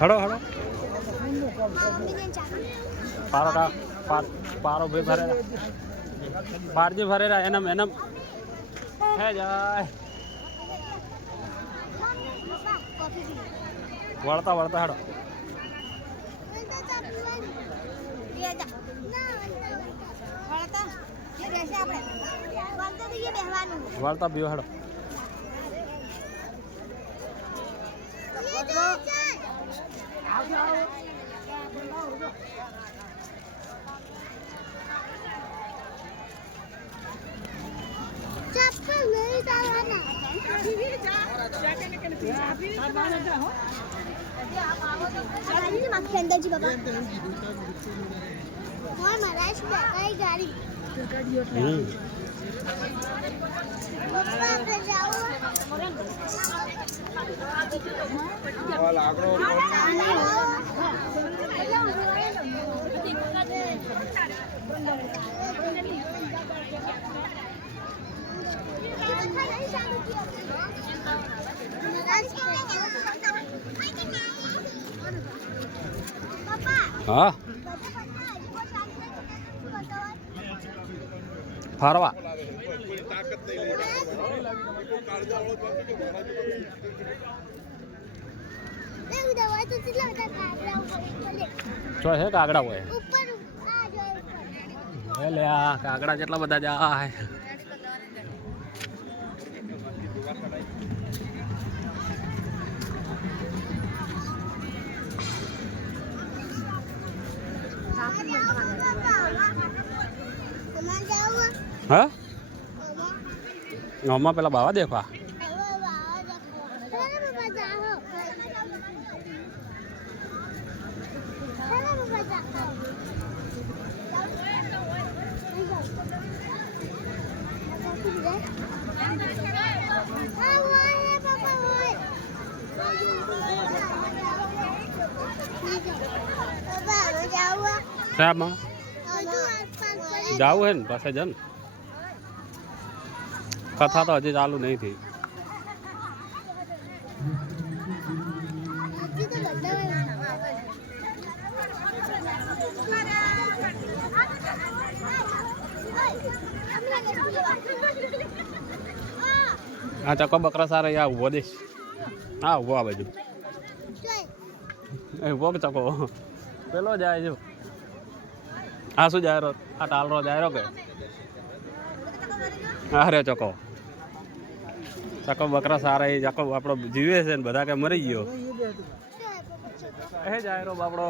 हड़ो हड़ो पारो का पारो भी भरे पारजी भरे रहा एनम एनम है जाए वड़ता वड़ता हड़ो वड़ता भी हड़ो चप्पल नहीं डालना अंदर जी बाबा महाराज बैठा गाड़ी हाँ फारवा है कागड़ा वो है ले आ कागड़ा जेटला बधा जा है हाँ अम्मा पेला बाबा देखा साहब जाऊ है पास जन कथा तो हजी चालू नहीं थी हाँ चको बकरा सारा यहाँ उभो देश हाँ उभो आ बाजू उभो चको पेलो जाए जो आ शू जाए रो आ टाल रो जाए रो के अरे चको चको बकरा सारा ही चको आपड़ो जीवे से बधा के मरी गयो ए जाए रो बापड़ो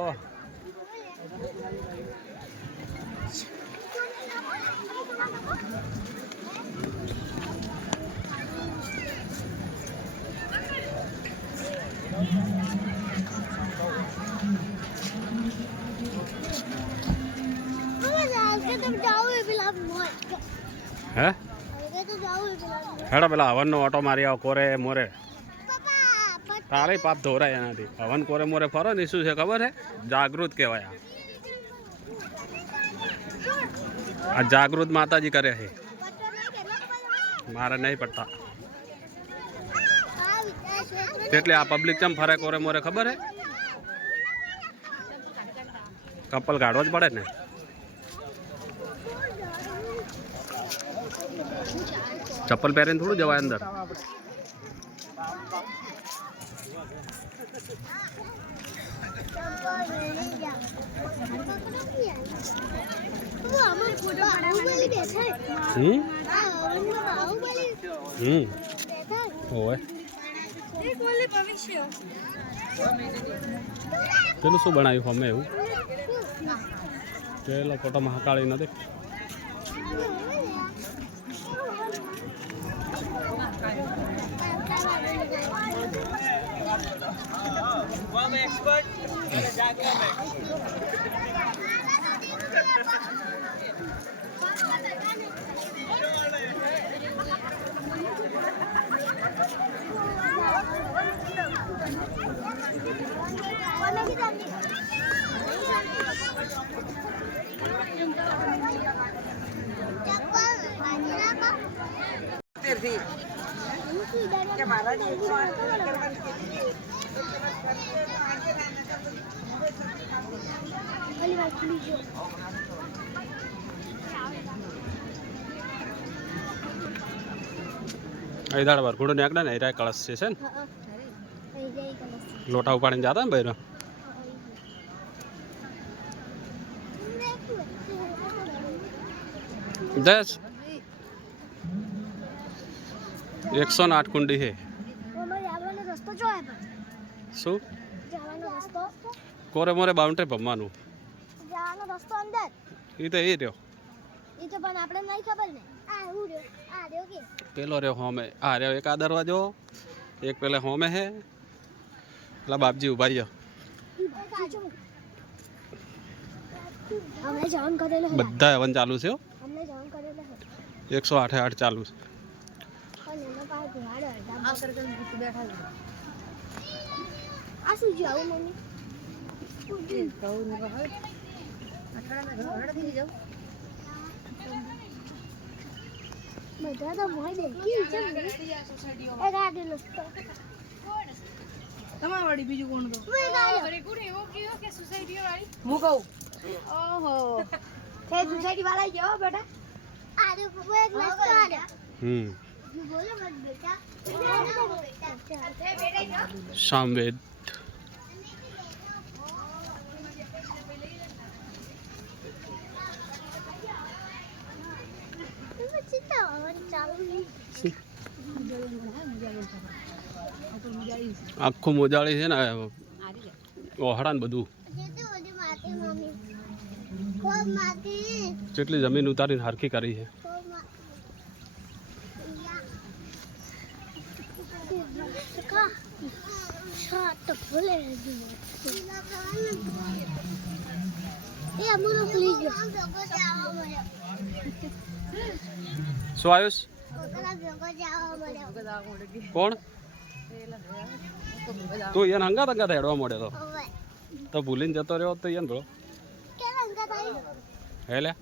है हेड़ा पेला हवन नो ऑटो मारी आओ कोरे मोरे तारे पाप धोरा एना थी हवन कोरे मोरे फरो ने शू छे खबर है जागृत कहवाया आ जागृत माताजी करे है मारे नहीं पड़ता એટલે આ પબ્લિક ચમ ફરે કોરે મોરે ખબર હે કપલ કાઢવો જ પડે ને चप्पल पहरीने थोड़ा जवाय अंदर પેલું શું બનાવ્યું અમે એવું પેલો ફોટો મહાકાળી નથી I'm an expert. કે મારા જે 108 કરવાની ઓલી વાત ખુલી ગયો અહીં દાડ વરઘોડો નીકળે ને એ કળશ છે ને લોટા ઉપાડીને જતા ને ભાઈ 108 કુંડી છે રસ્તો જો શું જવાનો રસ્તો કોરે મોરે બાઉન્ડ્રી ભમવાનું જવાનો રસ્તો અંદર એ તો એ રહ્યો એ તો પણ આપણે નહીં ખબર ને આ હું રહ્યો આ રહ્યો કે પેલો રહ્યો હોમે આ રહ્યો એક આ દરવાજો એક પેલે હોમે હે પેલા બાપજી ઉભા રહ્યો हमने जान करेले है બધા હવન ચાલુ છે હો हमने जान करेले है 108 ચાલુ છે और नेनो पार घुमाड़ है आ करके बैठा है आ सुजी आओ मम्मी कहू न कहू अठड़ा में घड़ दी जाओ બધા તો મોય દેખી છે એ ગાડી લસ્તો તમાર વાડી બીજું કોણ તો હું ગાડી અરે કોણ એવો કયો કે સોસાયટી વાળી હું કહું ઓહો તે સોસાયટી વાળા ગયો બેટા આ રે वो एक लस्तो आ रहा बोलो मत बेटा बेटा जाओ સામવેદ चिंता और चालू આખું મોજાળી છે ને ઓહડા ને બધું જેટલી જમીન ઉતારીને હરખી કરી છે શું આયુષ કોણ તું એને હંગાત હંગાત હેડવા મળે તો ભૂલીને જતો રહ્યો તો એને ભલો હે લે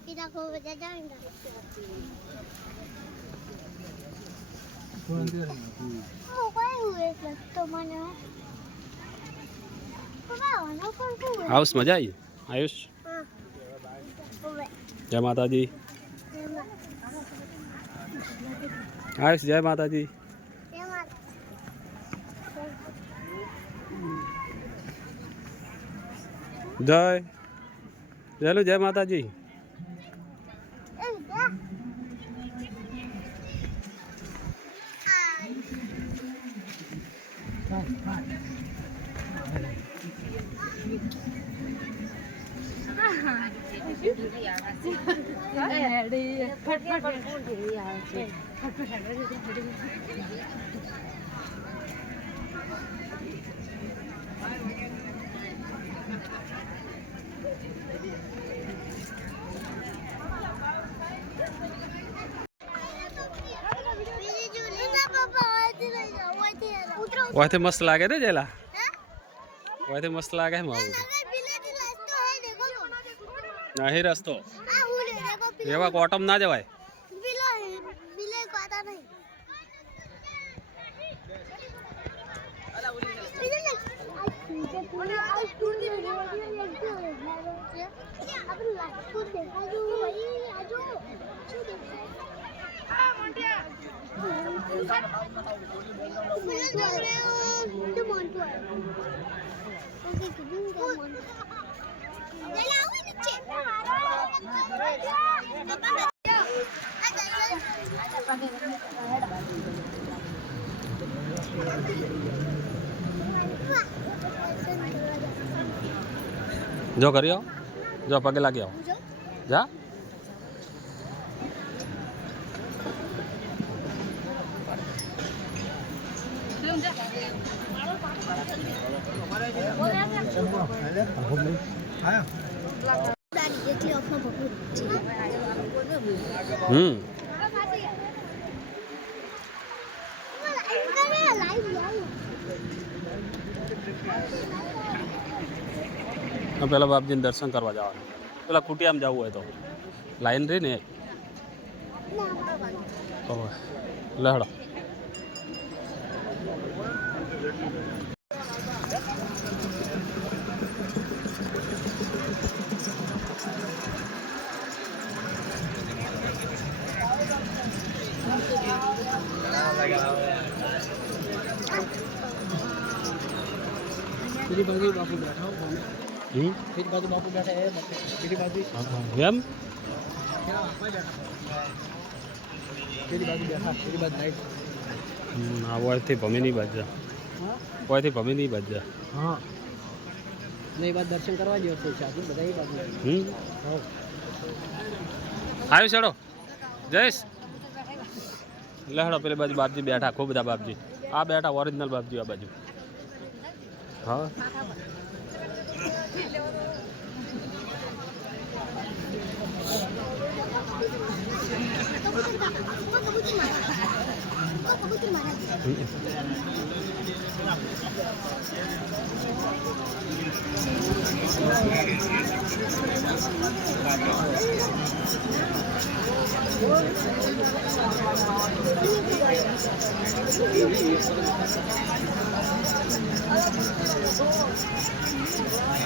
આયુષ મજા આવી આયુષ જય માતાજી આયુષ જય માતાજી જય જયલુ જય માતાજી वैसे मस्त लागे रे जेला वैसे मस्त लागे है माऊ नहीं रस्तो एवा कोटम ना जवाय जो करियो जो पगे लागे आओ जा પેલા બાપજીને દર્શન કરવા જવાનું પેલા કુટિયામાં જવું હોય તો લાઈન રહી ને લહડો પેલી બાજુ બાપુ બેઠા હો હમ પેલી બાજુ બાપુ બેઠા એ પેલી બાજુ એમ પેલી બાજુ બેઠા પેલી બાજુ લાઈટ આ વયથી ભમી નહીં બાજા વયથી ભમી નહીં બાજા હા ને એ બાદ દર્શન કરવા જેવો છે સાધુ બધા એ બાજુ હા આવ્યું છેડો જયેશ લેહડો પેલી બાજુ બાપજી બેઠા ખૂબ બધા બાપજી આ બેઠા ઓરિજિનલ બાપજી આ બાજુ હા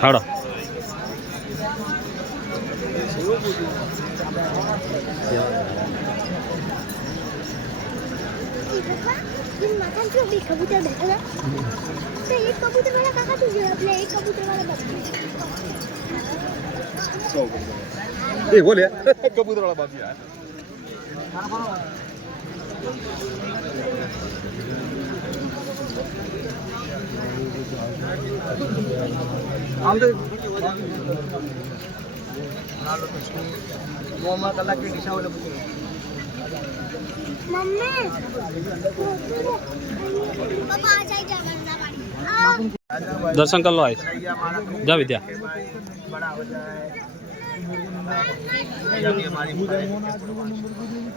હાડો माता जो भी कबूतर बैठा ना तो एक कबूतर वाला काका तुझे अपने एक कबूतर वाला बाबू ए बोले कबूतर वाला बाबू यार મોમાં કલાકની દિશા ઓલે मम्मी पापा आ जाए जा पानी दर्शन कर लो आए जा विद्या बड़ा हो जाए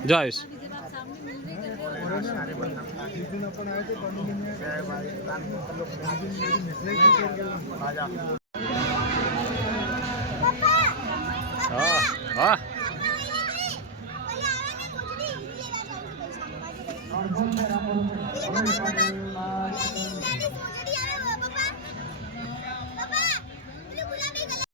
जा आयुष हाँ हाँ पापा